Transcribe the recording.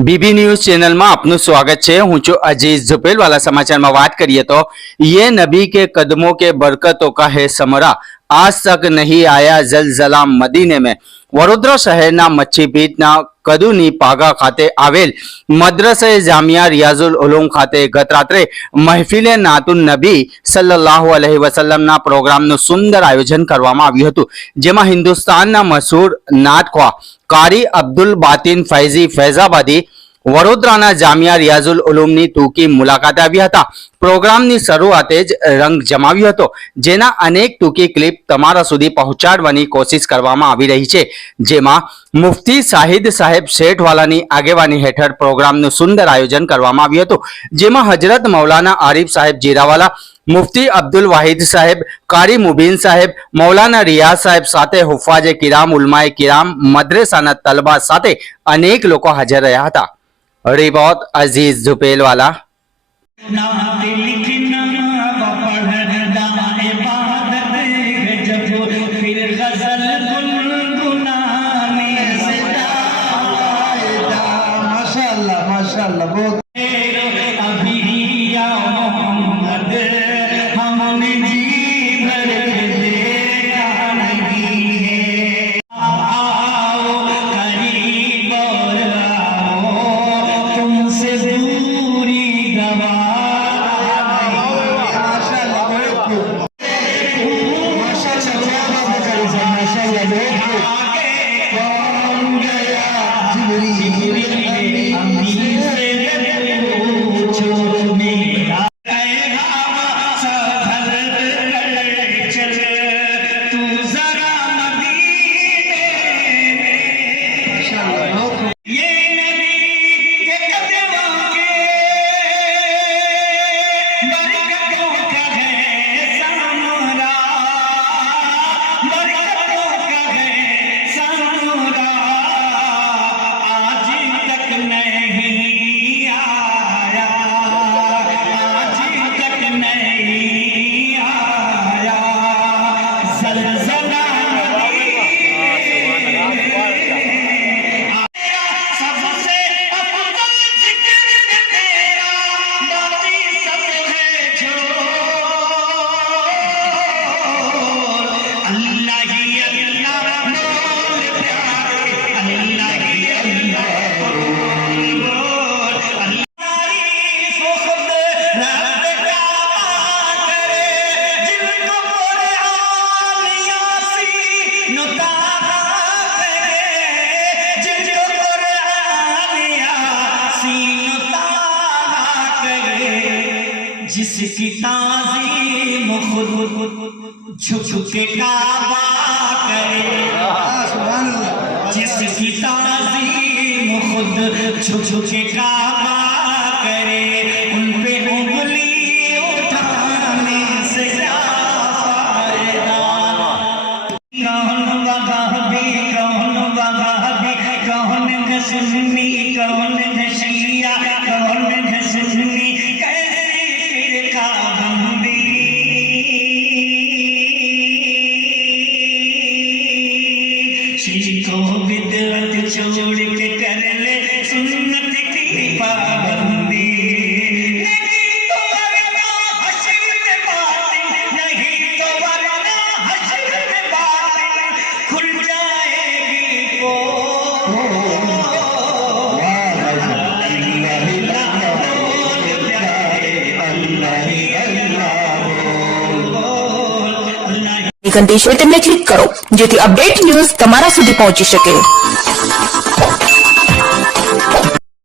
बीबी news channel में आपનું स्वागत है। हूँ છું अजीज झुपेल वाला समाचार में बात करिए तो ये नबी के कदमों के बरकतों का है समरा, आज तक नहीं आया जलजला मदीने में। वडोदरा शहरना मच्छीपीठना कदुनी पागा खाते आवेल मद्रसे जामिया रियाजुल उलूम खाते गत रात्रे महफिले नातुन नबी सल्लल्लाहु अलैहि वसल्लमना प्रोग्रामનું સુંદર આયોજન કરવામાં આવ્યું હતું, જેમાં હિન્દુસ્તાનના મશહૂર નાટખવા कारी અબ્દુલ બાતિન ફૈઝી ફૈઝાબાદી વડોદરાના જામિયા રિયાઝુલ ઉલૂમની ટૂંકી મુલાકાતે આવ્યા હતા। પ્રોગ્રામની શરૂઆતે જ રંગ જમાવ્યો હતો, જેના અનેક ટૂંકી ક્લિપ તમારા સુધી પહોંચાડવાની કોશિશ કરવામાં આવી રહી છે, જેમાં મુફ્તી શાહિદ સાહેબ શેઠવાલાની આગેવાની હેઠળ પ્રોગ્રામનું સુંદર આયોજન કરવામાં આવ્યું હતું, જેમાં હજરત મૌલાના આરિફ સાહેબ જીરાવાલા, मुफ्ती अब्दुल वाहिद साहेब, कारी मुबीन साहेब, मौलाना रियाज साहेब साथे हुफ्फाजे किराम, उलमाए किराम, मद्रसाना तलबा साथे अनेक लोग हाजर रहा था। रिपोर्ट अजीज झुपेल वाला। जिसकी ताज़ीम खुद झुक के काबा करे, जिसकी ताज़ीम खुद झुक के काबा करे, उन पे उंगली उठाने से क्या फायदा। कौन वहाबी, कौन वहाबी, कौन गशनी, कौन गशिया, कौन गशनी, को बिदअत छोड़ के कर ले सुन्नत की पाबंदी। नहीं तो वरना हश्र में बातिल, नहीं तो वरना हश्र में बातिल खुल जाएगी घंटी बटन ने क्लिक करो, जेથી અપડેટ ન્યૂઝ તમારા સુધી પહોંચી શકે।